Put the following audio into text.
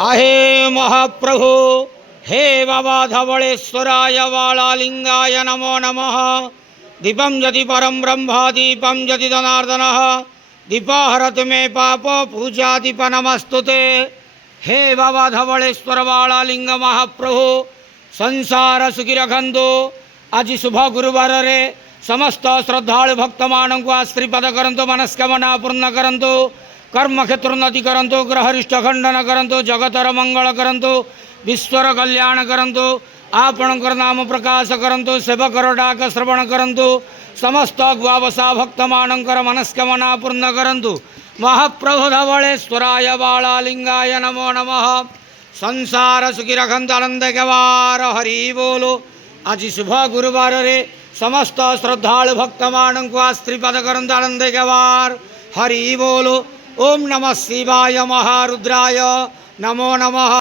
आहे महाप्रभु हे बाबा धवलेश्वराय वालालिंगाय नमो नमः। दीपं यदि परम ब्रह्म दीपं यदि जनार्दनः दीपहरतु मे पाप पूजा दीप नमस्तुते। हे बाबा धवलेश्वर वालालिंग महाप्रभु संसार सुखी रखंतु। आज शुभ गुरुवार रे समस्त श्रद्धालु भक्त मानू आश्रीपद करंतु, मनस्कामना पूर्ण करंतु, कर्म क्षेत्र उन्नति करंतु, ग्रहरिष्ट खंडन करंतु, जगतर मंगल करंतु, विश्वर कल्याण करंतु, आपणकर नाम प्रकाश करंतु, सेवकर डाक श्रवण करंतु, समस्त गुआवसा भक्त मानकर मनस्कामना पूर्ण करंतु। महाप्रभु धवलेश्वराय बालालिंगाय नमो नमः। संसार सुखी रखंतु आनंद गवार हरि बोलो। आज शुभ गुरुवार रे समस्त श्रद्धालु भक्त मानू आश्रीपद करंतु आनंद गवार हरि बोलो। ओम नमः शिवाय महारुद्राय नमो नमः।